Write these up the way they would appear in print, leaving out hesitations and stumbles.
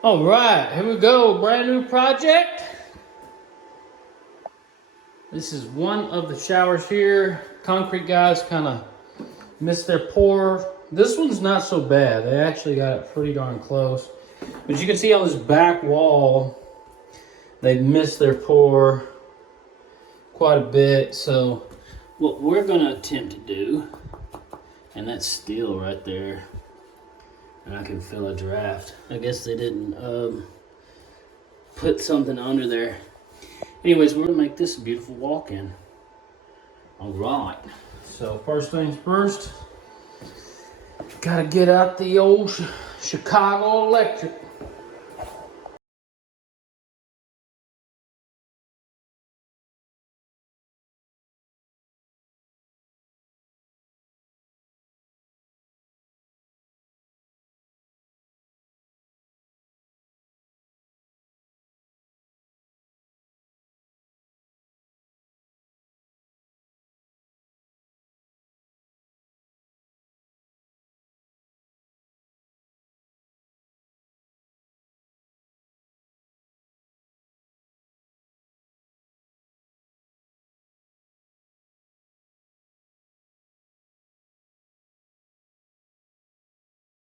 All right, here we go. Brand new project. This is one of the showers here. Concrete guys kind of missed their pour. This one's not so bad. They actually got it pretty darn close. But you can see on this back wall, they missed their pour quite a bit. So what we're gonna attempt to do, and that's steel right there, and I can feel a draft. I guess they didn't put something under there. Anyways, we're gonna make this a beautiful walk-in. All right. So first things first, gotta get out the old Chicago Electric.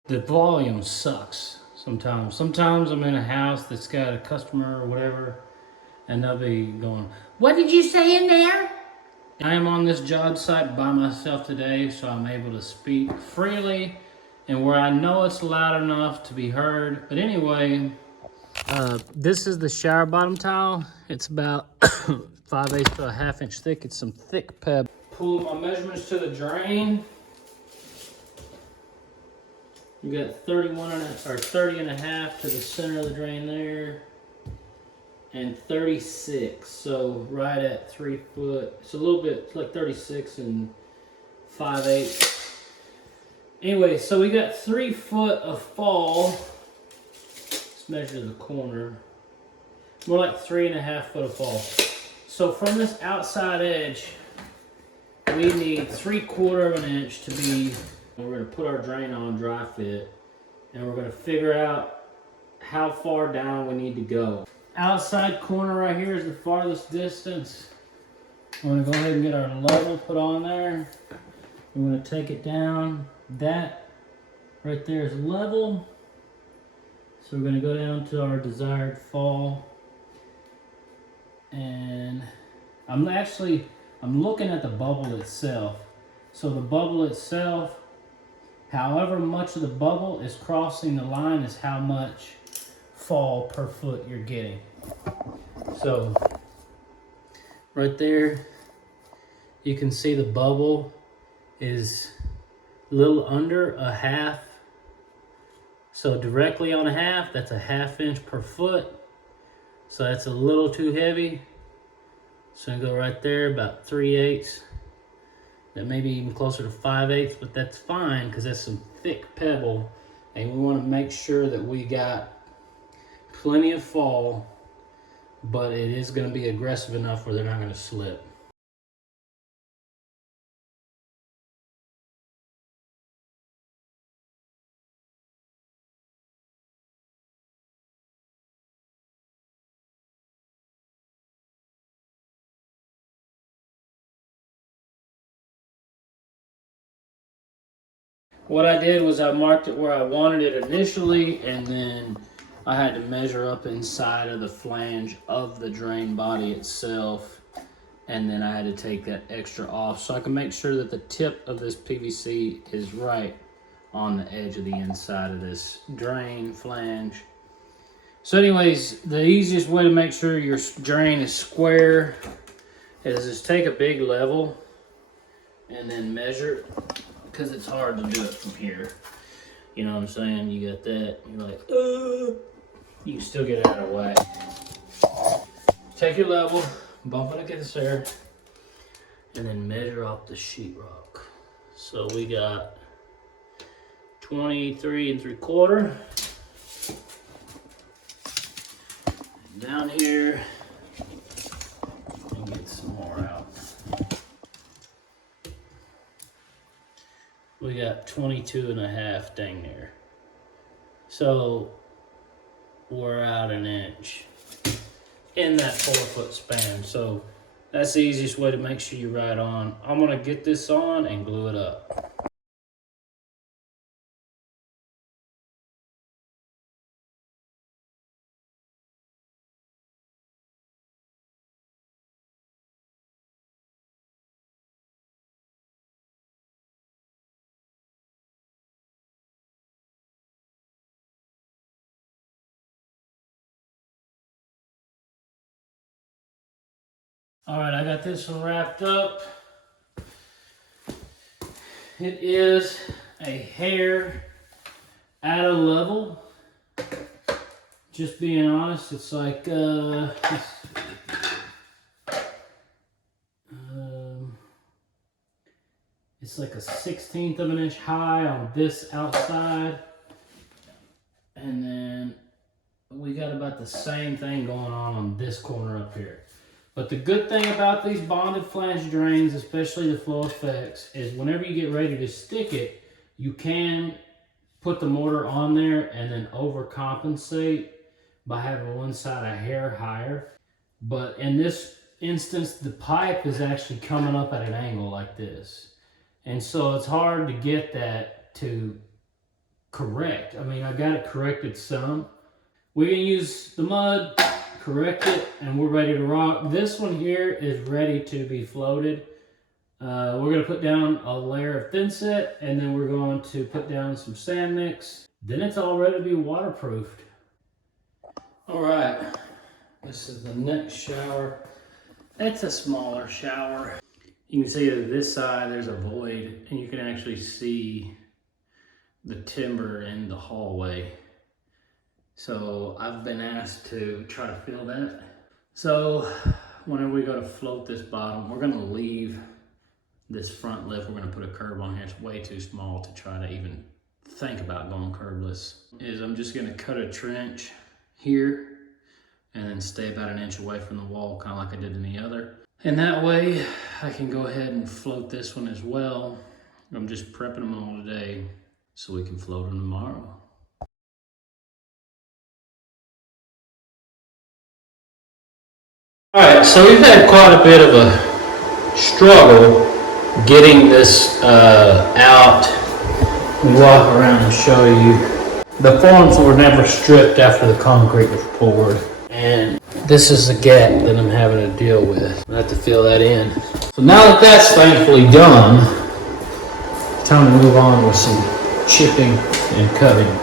The volume sucks sometimes. Sometimes I'm in a house that's got a customer or whatever, and they'll be going, "What did you say in there?" I am on this job site by myself today, so I'm able to speak freely and where I know it's loud enough to be heard. But anyway, this is the shower bottom tile. It's about 5/8 to a half-inch thick. It's some thick pebble. Pull my measurements to the drain. You got 31 and a, or 30 and a half to the center of the drain there, and 36. So right at 3 foot. It's a little bit, it's like 36 and 5/8. Anyway, so we got 3 foot of fall. Let's measure the corner. More like 3.5 foot of fall. So from this outside edge, we need 3/4 of an inch to be. We're going to put our drain on dry fit, and we're going to figure out how far down we need to go. Outside corner right here is the farthest distance. We're going to go ahead and get our level put on there. We're going to take it down. That right there is level. So we're going to go down to our desired fall. And I'm looking at the bubble itself. So the bubble itself, however much of the bubble is crossing the line is how much fall per foot you're getting. So right there, you can see the bubble is a little under a half. So directly on a half, that's a 1/2 inch per foot. So that's a little too heavy. So I go right there, about 3/8. That may be even closer to 5/8, but that's fine because that's some thick pebble, and we want to make sure that we got plenty of fall, but it is going to be aggressive enough where they're not going to slip. What I did was I marked it where I wanted it initially, and then I had to measure up inside of the flange of the drain body itself, and then I had to take that extra off so I can make sure that the tip of this PVC is right on the edge of the inside of this drain flange. So anyways, the easiest way to make sure your drain is square is just take a big level and then measure, because it's hard to do it from here. You know what I'm saying? You got that, you're like, you can still get it out of whack. Take your level, bump it against there, and then measure off the sheetrock. So we got 23 3/4. Down here, and get some more out. We got 22 1/2 dang near. So we're out an inch in that 4 foot span. So that's the easiest way to make sure you're right on. I'm gonna get this on and glue it up. All right, I got this one wrapped up. It is a hair out of level. Just being honest, it's like it's like a 1/16 of an inch high on this outside, and then we got about the same thing going on this corner up here. But the good thing about these bonded flange drains, especially the Flow Effects, is whenever you get ready to stick it, you can put the mortar on there and then overcompensate by having one side a hair higher. But in this instance, the pipe is actually coming up at an angle like this. And so it's hard to get that to correct. I mean, I got it corrected some. We can use the mud, correct it, and we're ready to rock. This one here is ready to be floated. We're gonna put down a layer of thin set, and then we're going to put down some sand mix. Then it's all ready to be waterproofed. All right, this is the next shower. It's a smaller shower. You can see that this side there's a void, and you can actually see the timber in the hallway. So I've been asked to try to fill that. So whenever we go to float this bottom, we're gonna leave this front lift. We're gonna put a curb on here. It's way too small to try to even think about going curbless. I'm just gonna cut a trench here and then stay about an inch away from the wall, kind of like I did in the other. And that way I can go ahead and float this one as well. I'm just prepping them all today so we can float them tomorrow. All right, so we've had quite a bit of a struggle getting this out. We walk around and show you. The forms were never stripped after the concrete was poured. And this is the gap that I'm having to deal with. I have to fill that in. So now that that's thankfully done, time to move on with some chipping and cutting.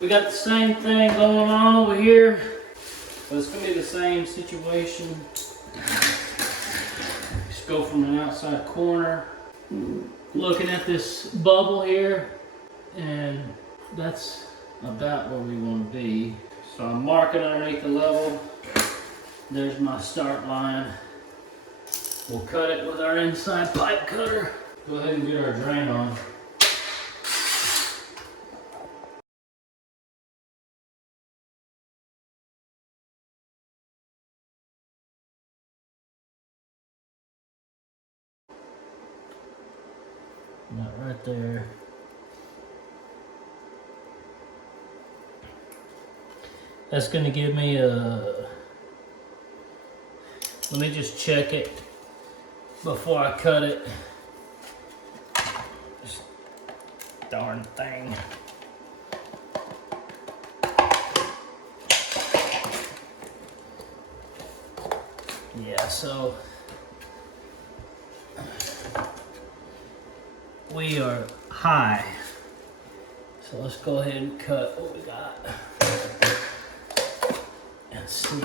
We got the same thing going on over here, but it's gonna be the same situation. Just go from an outside corner, looking at this bubble here, and that's about where we want to be. So I'm marking underneath the level. There's my start line. We'll cut it with our inside pipe cutter. Go ahead and get our drain on. Not right there. That's going to give me a... Let me just check it before I cut it. This darn thing. Yeah, so we are high. So let's go ahead and cut what we got. And see.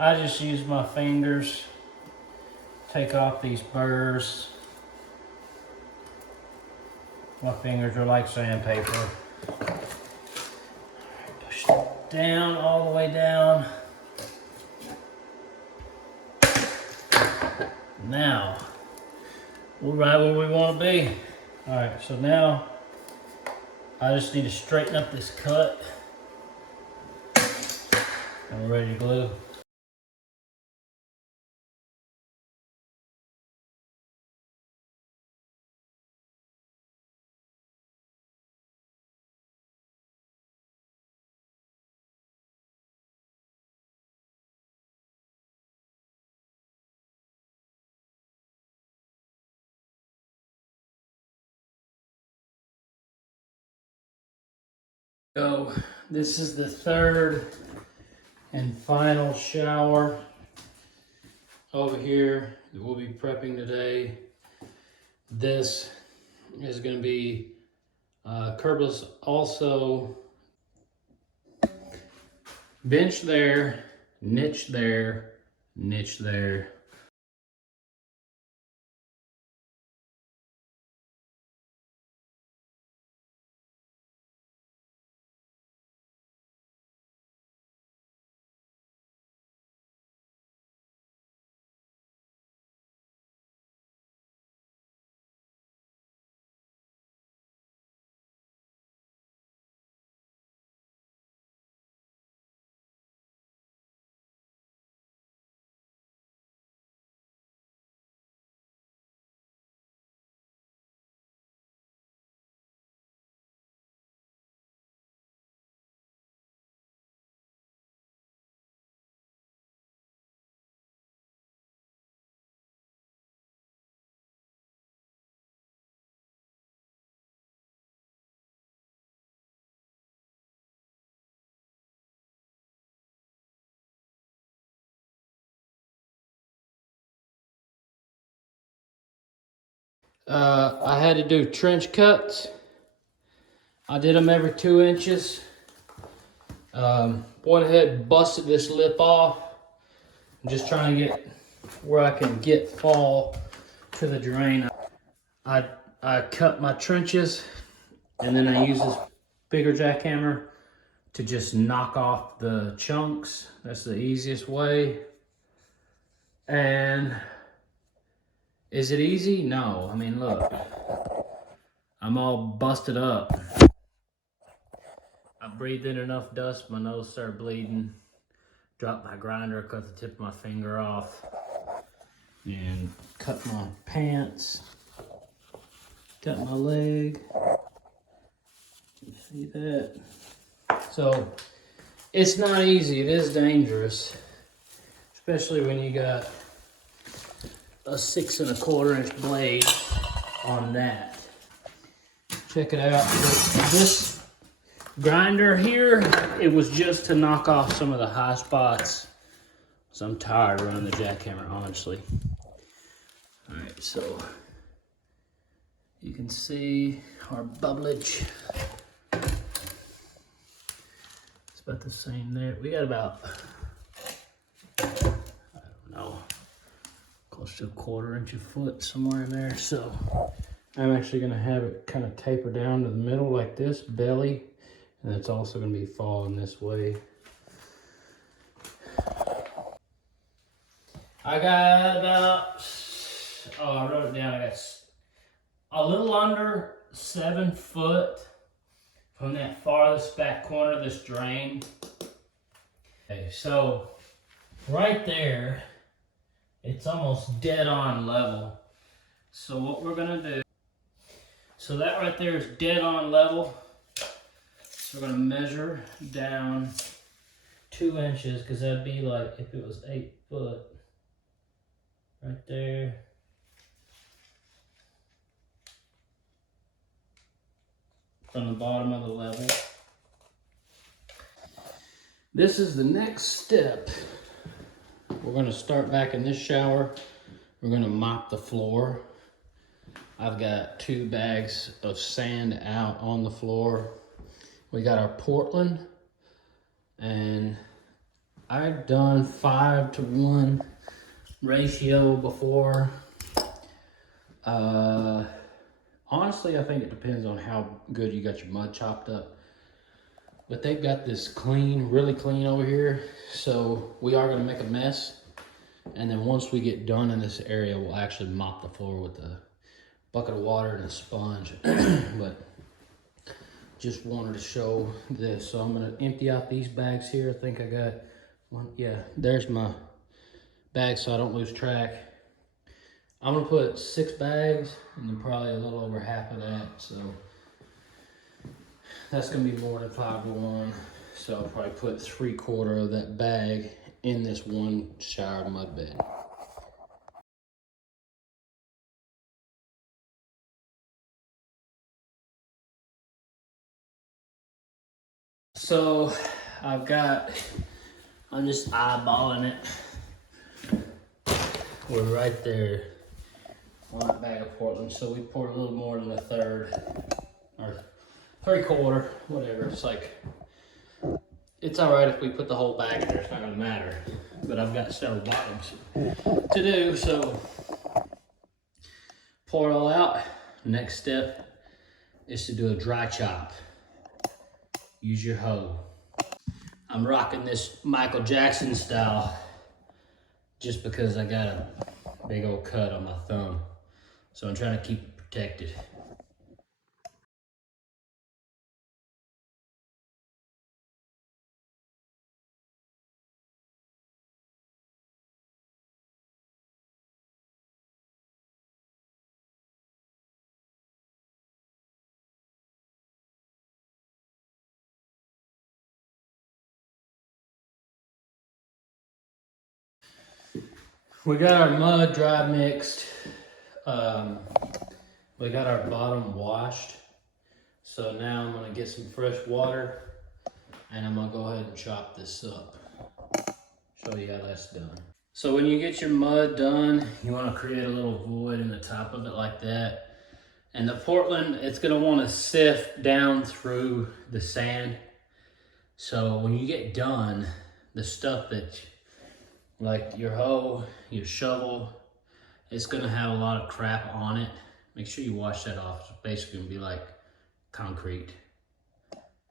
I just use my fingers, take off these burrs. My fingers are like sandpaper. Push it down, all the way down. Now, we're right where we want to be. All right, so now I just need to straighten up this cut. And we're ready to glue. So this is the third and final shower over here that we'll be prepping today. This is going to be curbless, also bench there, niche there, niche there. I had to do trench cuts. I did them every 2 inches. Went ahead and busted this lip off. I'm just trying to get where I can get fall to the drain. I cut my trenches, and then I use this bigger jackhammer to just knock off the chunks. That's the easiest way. And is it easy? No. I mean, look, I'm all busted up. I breathed in enough dust, my nose started bleeding. Dropped my grinder, cut the tip of my finger off, and cut my pants. Got my leg. You see that? So it's not easy. It is dangerous, especially when you got a 6 1/4 inch blade on that. Check it out. This grinder here, it was just to knock off some of the high spots. So I'm tired running the jackhammer, honestly. All right, so you can see our bubblage. It's about the same there. We got about, I don't know, close to 1/4 inch, a foot, somewhere in there. So I'm actually gonna have it kind of taper down to the middle like this, belly, and it's also gonna be falling this way. I got about, oh, I wrote it down. I got a little under 7 foot from that farthest back corner of this drain. Okay, so right there, it's almost dead on level. So what we're gonna do, so that right there is dead on level. So we're gonna measure down 2 inches, because that'd be like if it was 8 foot. Right there. From the bottom of the level. This is the next step. We're gonna start back in this shower. We're gonna mop the floor. I've got 2 bags of sand out on the floor. We got our Portland, and I've done 5-to-1 ratio before. Honestly, I think it depends on how good you got your mud chopped up. But they've got this clean, really clean over here. So we are gonna make a mess. And then once we get done in this area, we'll actually mop the floor with a bucket of water and a sponge. But just wanted to show this. So I'm gonna empty out these bags here. I think I got one, yeah, there's my bag so I don't lose track. I'm gonna put 6 bags and then probably a little over half of that. So that's gonna be more than 5-to-1. So I'll probably put 3/4 of that bag in this one shower mud bed. So I'm just eyeballing it. We're right there on that bag of Portland. So we poured a little more than 1/3 or 3/4, whatever. It's like, it's all right if we put the whole bag in there, it's not gonna matter. But I've got several bottoms to do, so pour it all out. Next step is to do a dry chop. Use your hoe. I'm rocking this Michael Jackson style just because I got a big old cut on my thumb. So I'm trying to keep it protected. We got our mud dry mixed. We got our bottom washed. So now I'm gonna get some fresh water and I'm gonna go ahead and chop this up. Show you how that's done. So when you get your mud done, you wanna create a little void in the top of it like that. And the Portland, it's gonna wanna sift down through the sand. So when you get done, the stuff that, like your hoe, your shovel, it's gonna have a lot of crap on it. Make sure you wash that off. It's basically gonna be like concrete.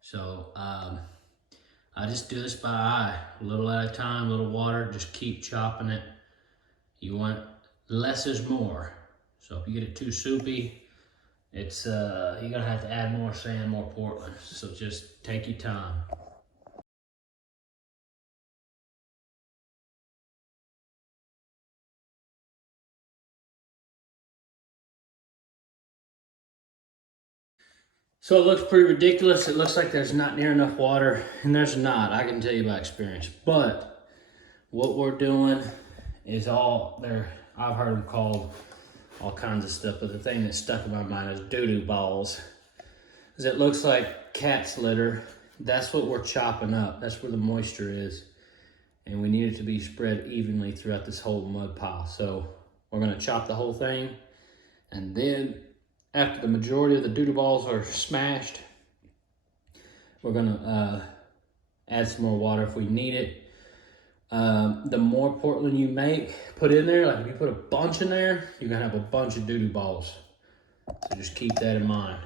So I just do this by eye, a little at a time, a little water, just keep chopping it. You want less is more. So if you get it too soupy, it's you're gonna have to add more sand, more Portland. So just take your time. So it looks pretty ridiculous. It looks like there's not near enough water, and there's not, I can tell you by experience. But what we're doing is all there, I've heard them called all kinds of stuff, but the thing that stuck in my mind is doo-doo balls. Because it looks like cat's litter. That's what we're chopping up. That's where the moisture is. And we need it to be spread evenly throughout this whole mud pile. So we're gonna chop the whole thing, and then after the majority of the doo-doo balls are smashed, we're gonna add some more water if we need it. The more Portland you put in there, like if you put a bunch in there, you're gonna have a bunch of doo-doo balls. So just keep that in mind.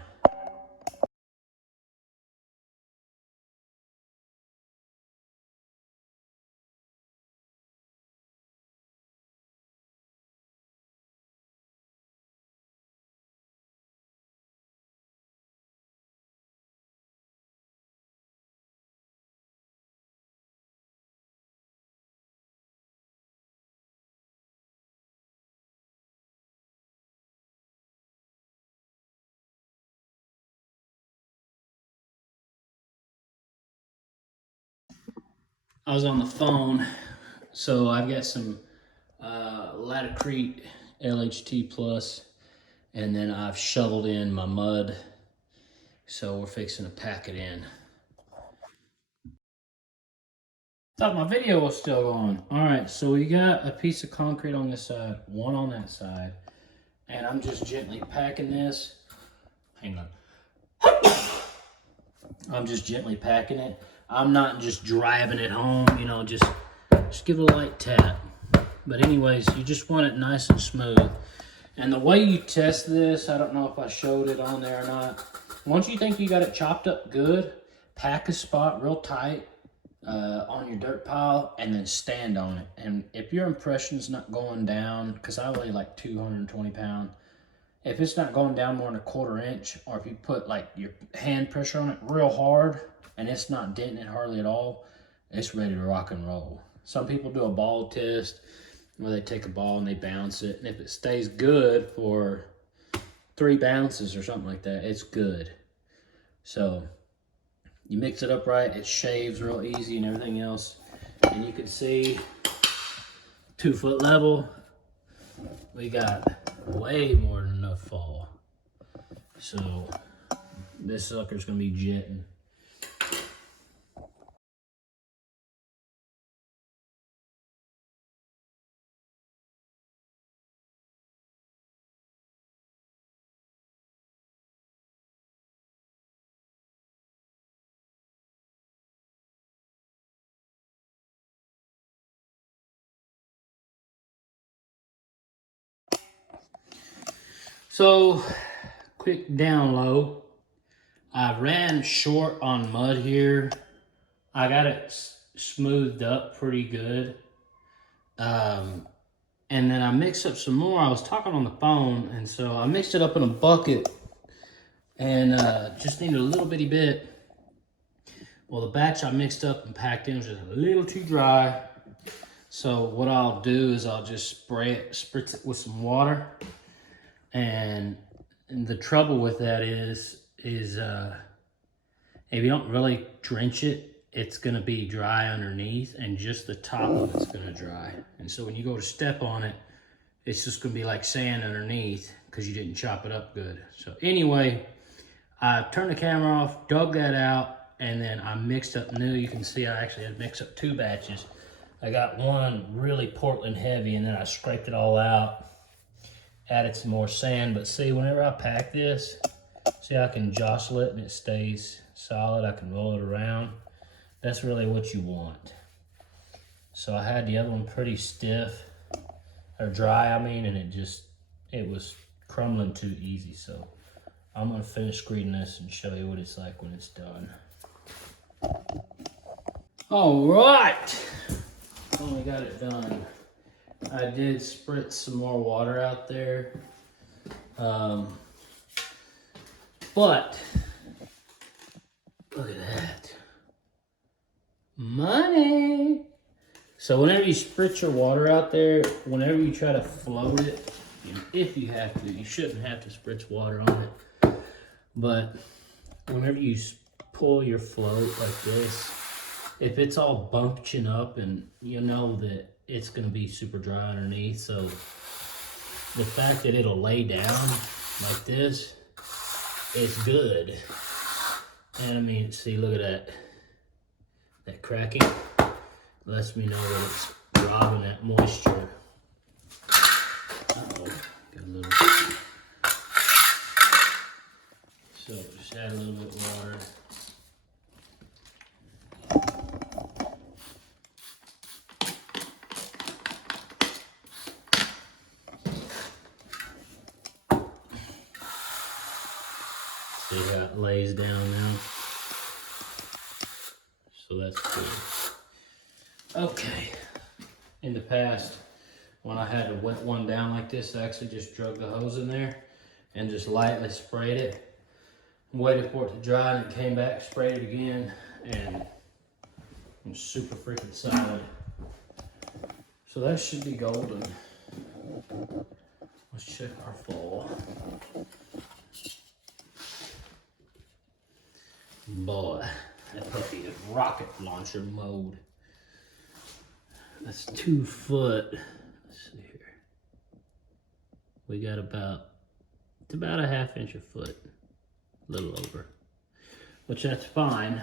I was on the phone, so I've got some Laticrete LHT Plus, and then I've shoveled in my mud, so we're fixing to pack it in. Thought my video was still on. All right, so we got a piece of concrete on this side, one on that side, and I'm just gently packing this. Hang on. I'm just gently packing it. I'm not just driving it home, you know, just Just give it a light tap. But anyways, you just want it nice and smooth. And the way you test this, I don't know if I showed it on there or not. Once you think you got it chopped up good, pack a spot real tight on your dirt pile and then stand on it. And if your impression's not going down, because I weigh like 220 pounds, if it's not going down more than a 1/4 inch, or if you put like your hand pressure on it real hard and it's not denting it hardly at all, it's ready to rock and roll. Some people do a ball test where they take a ball and they bounce it, and if it stays good for 3 bounces or something like that, it's good. So you mix it up right, it shaves real easy and everything else. And you can see 2 foot level, we got way more than enough fall. So this sucker's gonna be jetting. So, quick down low. I ran short on mud here. I got it smoothed up pretty good. And then I mixed up some more. I was talking on the phone, and so I mixed it up in a bucket and just needed a little bitty bit. Well, the batch I mixed up and packed in was just a little too dry. So what I'll do is I'll just spritz it with some water. And the trouble with that is if you don't really drench it, it's gonna be dry underneath and just the top of it's gonna dry. And so when you go to step on it, it's just gonna be like sand underneath because you didn't chop it up good. So anyway, I turned the camera off, dug that out, and then I mixed up new. You can see I actually had mixed up 2 batches. I got one really Portland heavy, and then I scraped it all out, added some more sand. But see, whenever I pack this, see I can jostle it and it stays solid. I can roll it around. That's really what you want. So I had the other one pretty stiff, or dry, I mean, and it was crumbling too easy. So I'm gonna finish screeding this and show you what it's like when it's done. All right, finally got it done. I did spritz some more water out there. But look at that. Money. So whenever you spritz your water out there, whenever you try to float it, if you have to, you shouldn't have to spritz water on it. But whenever you pull your float like this, if it's all bunching up, and you know that it's gonna be super dry underneath, so the fact that it'll lay down like this is good. And I mean, see, look at that cracking lets me know that it's robbing that moisture. Uh-oh, got a little. So just add a little bit of water. See how it lays down now? So that's good. Okay. In the past, when I had to wet one down like this, I actually just drug the hose in there and just lightly sprayed it. Waited for it to dry and came back, sprayed it again, and it was super freaking solid. So that should be golden. Let's check our fall. Boy, that puppy is rocket launcher mode. That's 2 foot. Let's see here. We got it's about a 1/2 inch a foot, a little over, which that's fine.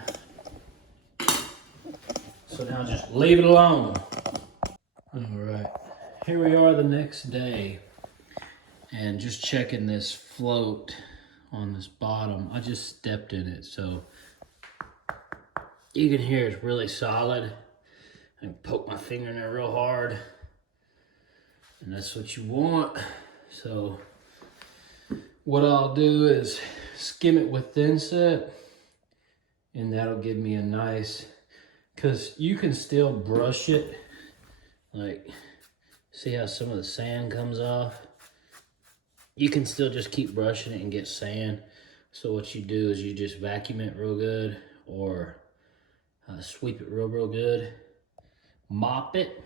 So now just leave it alone. All right, here we are the next day, and just checking this float on this bottom. I just stepped in it, so you can hear it's really solid. I can poke my finger in there real hard, and that's what you want. So what I'll do is skim it with Thinset, and that'll give me a nice, because you can still brush it. Like, see how some of the sand comes off? You can still just keep brushing it and get sand. So what you do is you just vacuum it real good, or sweep it real good, mop it,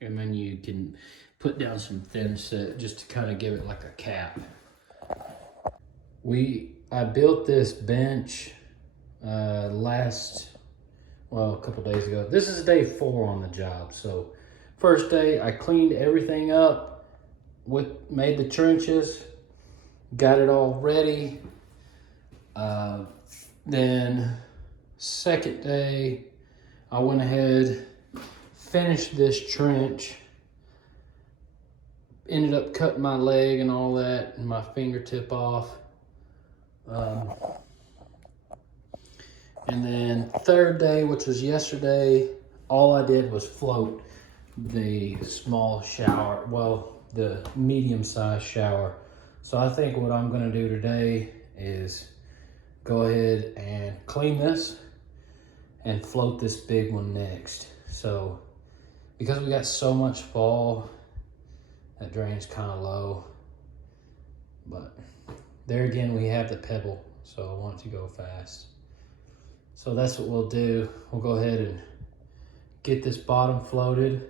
and then you can put down some Thinset just to kind of give it like a cap. I built this bench a couple days ago. This is day 4 on the job. So first day I cleaned everything up, made the trenches, got it all ready. Then second day I went ahead, finished this trench, ended up cutting my leg and all that and my fingertip off. And then third day, which was yesterday, all I did was float the small shower, well, the medium-sized shower. So I think what I'm gonna do today is go ahead and clean this and float this big one next. So because we got so much fall, that drain's kind of low. But there again, we have the pebble, so I want it to go fast. So that's what we'll do. We'll go ahead and get this bottom floated,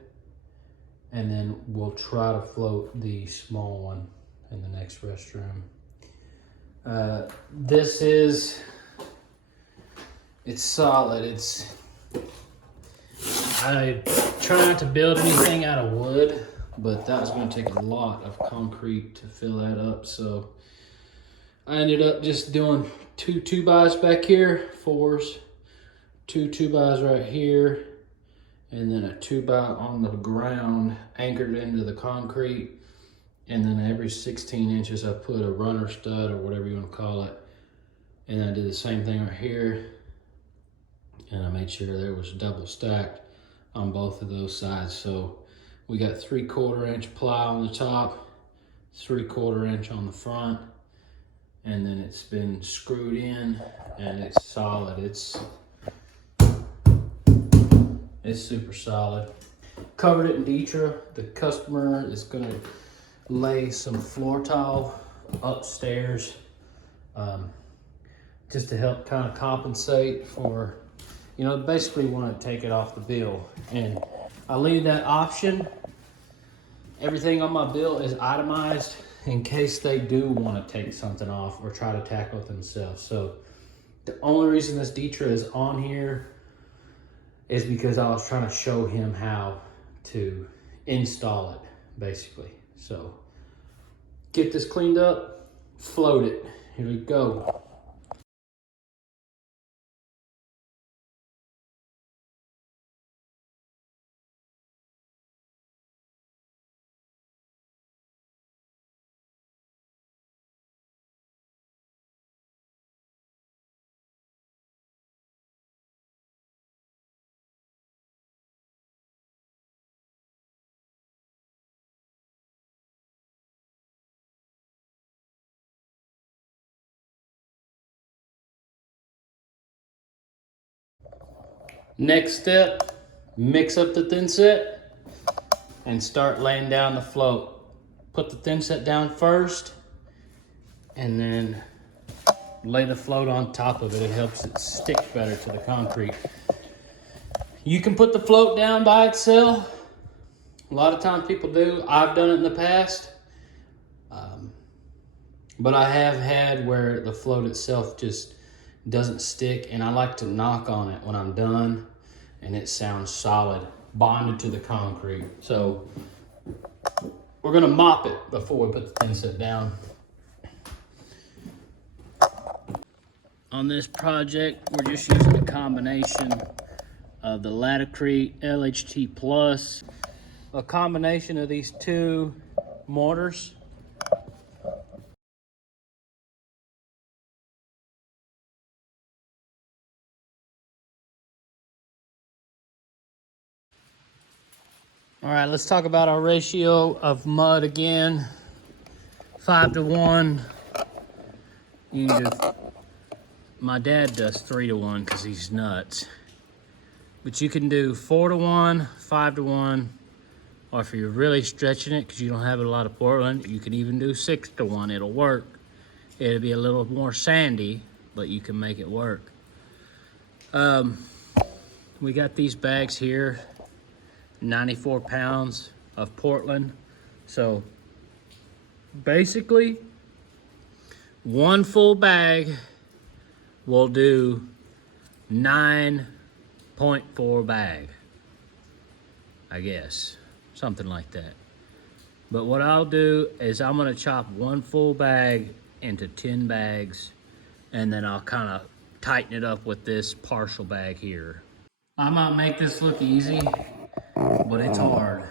and then we'll try to float the small one in the next restroom. It's solid. I try not to build anything out of wood, but that was going to take a lot of concrete to fill that up. So I ended up just doing 2 2-bys back here, 4s, 2 2-bys right here, and then a 2-by on the ground anchored into the concrete. And then every 16 inches I put a runner stud, or whatever you want to call it. And I did the same thing right here. And I made sure there was double stacked on both of those sides. So we got 3/4 inch ply on the top, 3/4 inch on the front, and then it's been screwed in and it's solid. It's super solid. Covered it in Ditra. The customer is gonna lay some floor tile upstairs, just to help kind of compensate for, basically want to take it off the bill. And I leave that option. Everything on my bill is itemized in case they do want to take something off or try to tackle it themselves. So the only reason this Ditra is on here is because I was trying to show him how to install it, basically. So get this cleaned up, float it. Here we go. Next step, mix up the Thinset and start laying down the float. Put the Thinset down first and then lay the float on top of it. It helps it stick better to the concrete. You can put the float down by itself. A lot of times people do. I've done it in the past. But I have had where the float itself just doesn't stick, and I like to knock on it when I'm done and it sounds solid, bonded to the concrete. So we're gonna mop it before we put the Thinset down. On this project, we're just using a combination of the Laticrete LHT Plus, a combination of these 2 mortars. All right, let's talk about our ratio of mud again. 5 to 1. You can do, my dad does 3 to 1 because he's nuts. But you can do 4 to 1, 5 to 1, or if you're really stretching it because you don't have a lot of Portland, you can even do 6 to 1. It'll work. It'll be a little more sandy, but you can make it work. We got these bags here, 94 pounds of Portland. So basically, one full bag will do 9.4 bag, I guess, something like that. But what I'll do is I'm gonna chop one full bag into 10 bags, and then I'll kind of tighten it up with this partial bag here. I might make this look easy, but it's hard.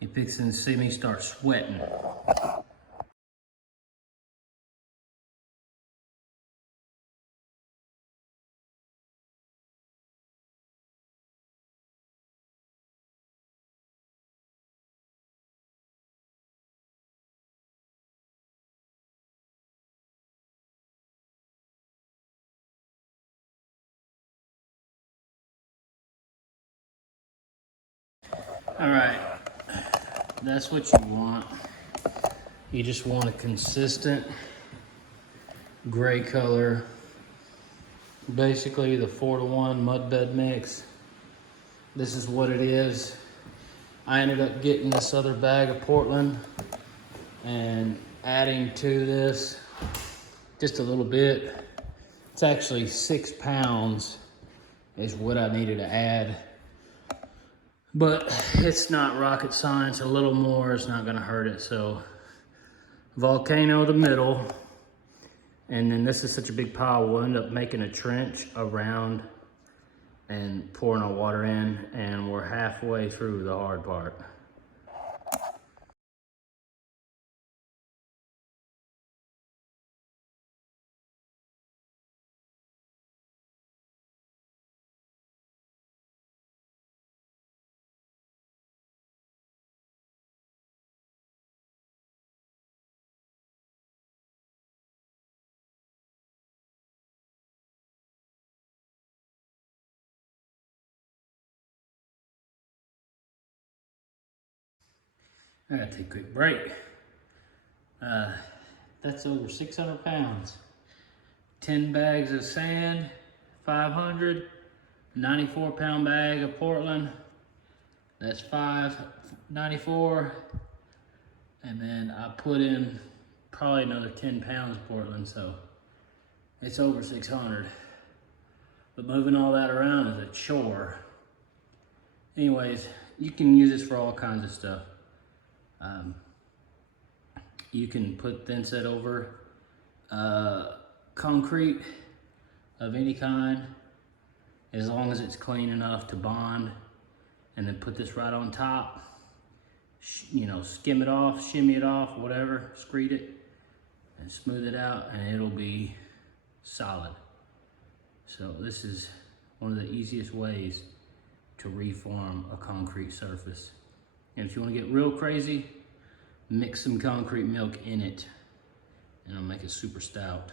You fixing to see me start sweating. All right, that's what you want. You just want a consistent gray color. Basically the 4 to 1 mud bed mix. This is what it is. I ended up getting this other bag of Portland and adding to this just a little bit. It's actually 6 pounds is what I needed to add. But it's not rocket science. A little more is not gonna hurt it. So volcano the middle, and then this is such a big pile, we'll end up making a trench around and pouring our water in, and we're halfway through the hard part. I gotta take a quick break. That's over 600 pounds. 10 bags of sand, 500, 94-pound bag of Portland. That's 594. And then I put in probably another 10 pounds of Portland, so it's over 600. But moving all that around is a chore. Anyways, you can use this for all kinds of stuff. You can put thinset over concrete of any kind, as long as it's clean enough to bond, and then put this right on top. You know, skim it off, shimmy it off, whatever, screed it, and smooth it out, and it'll be solid. So this is one of the easiest ways to reform a concrete surface. And if you want to get real crazy, mix some concrete milk in it, and it'll make it super stout.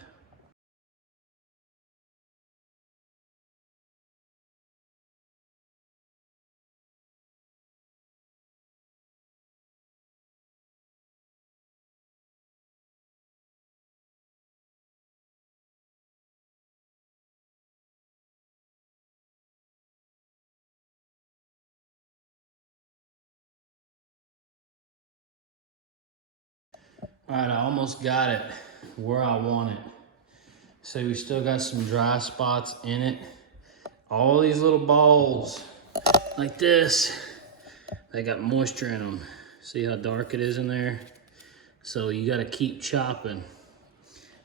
All right, I almost got it where I want it. So we still got some dry spots in it. All these little balls like this, they got moisture in them. See how dark it is in there? So you gotta keep chopping.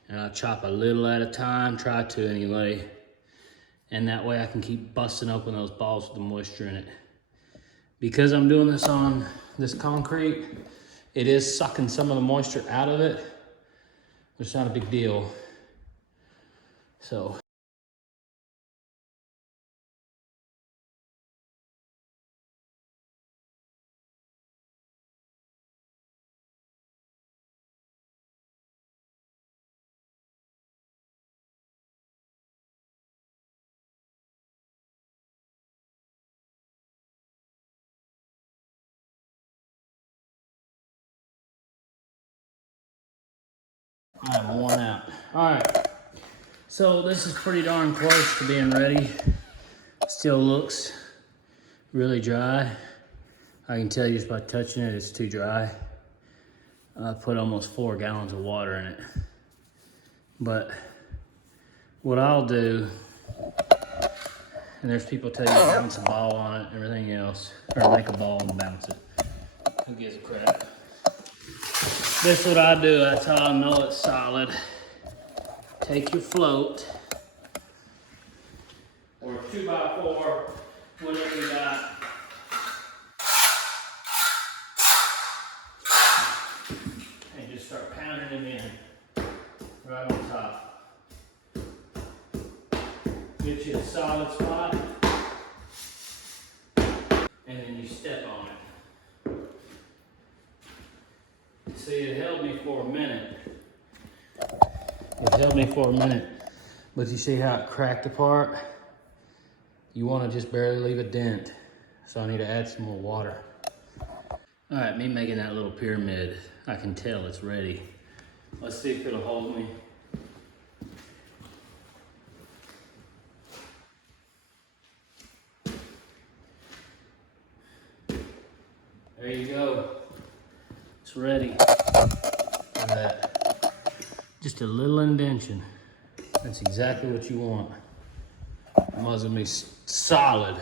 And I'll chop a little at a time, try to anyway. And that way I can keep busting open those balls with the moisture in it. Because I'm doing this on this concrete, it is sucking some of the moisture out of it, but it's not a big deal. So I'm worn out. All right, so this is pretty darn close to being ready. Still looks really dry. I can tell you just by touching it, it's too dry. I put almost 4 gallons of water in it. But what I'll do, and there's people tell you to bounce a ball on it and everything else, or make a ball and bounce it. Who gives a crap? This is what I do, that's how I know it's solid. Take your float, or 2x4, whatever you got. And just start pounding them in, right on top. Get you a solid spot, and then you step on it. See, it held me for a minute. But you see how it cracked apart? You want to just barely leave a dent. So I need to add some more water. All right, me making that little pyramid, I can tell it's ready. Let's see if it'll hold me. There you go. It's ready. Look at that. Just a little indentation. That's exactly what you want. The mud's gonna be solid.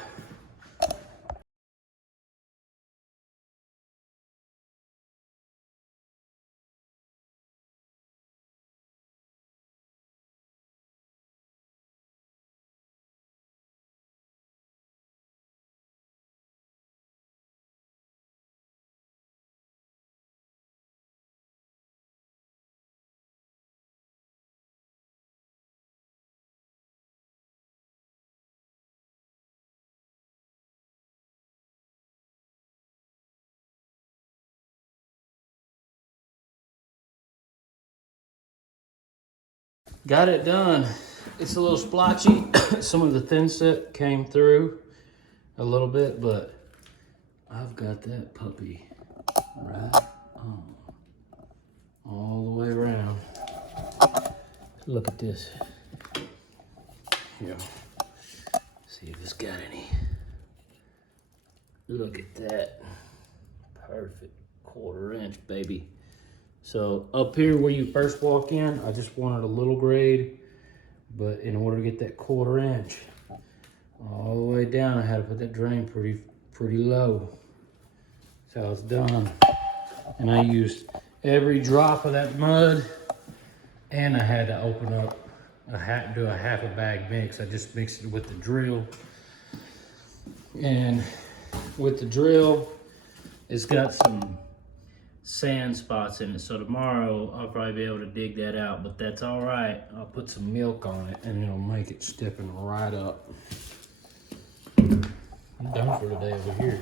Got it done. It's a little splotchy. Some of the thin set came through a little bit, but I've got that puppy right on. All the way around. Look at this. Here. See if it's got any. Look at that. Perfect. 1/4 inch, baby. So up here where you first walk in, I just wanted a little grade, but in order to get that 1/4 inch all the way down, I had to put that drain pretty low. So it's done. And I used every drop of that mud, and I had to open up do a 1/2 bag mix. I just mixed it with the drill. And with the drill, it's got some sand spots in it, so tomorrow I'll probably be able to dig that out, but that's all right. I'll put some milk on it and it'll make it stepping right up. I'm done for today over here.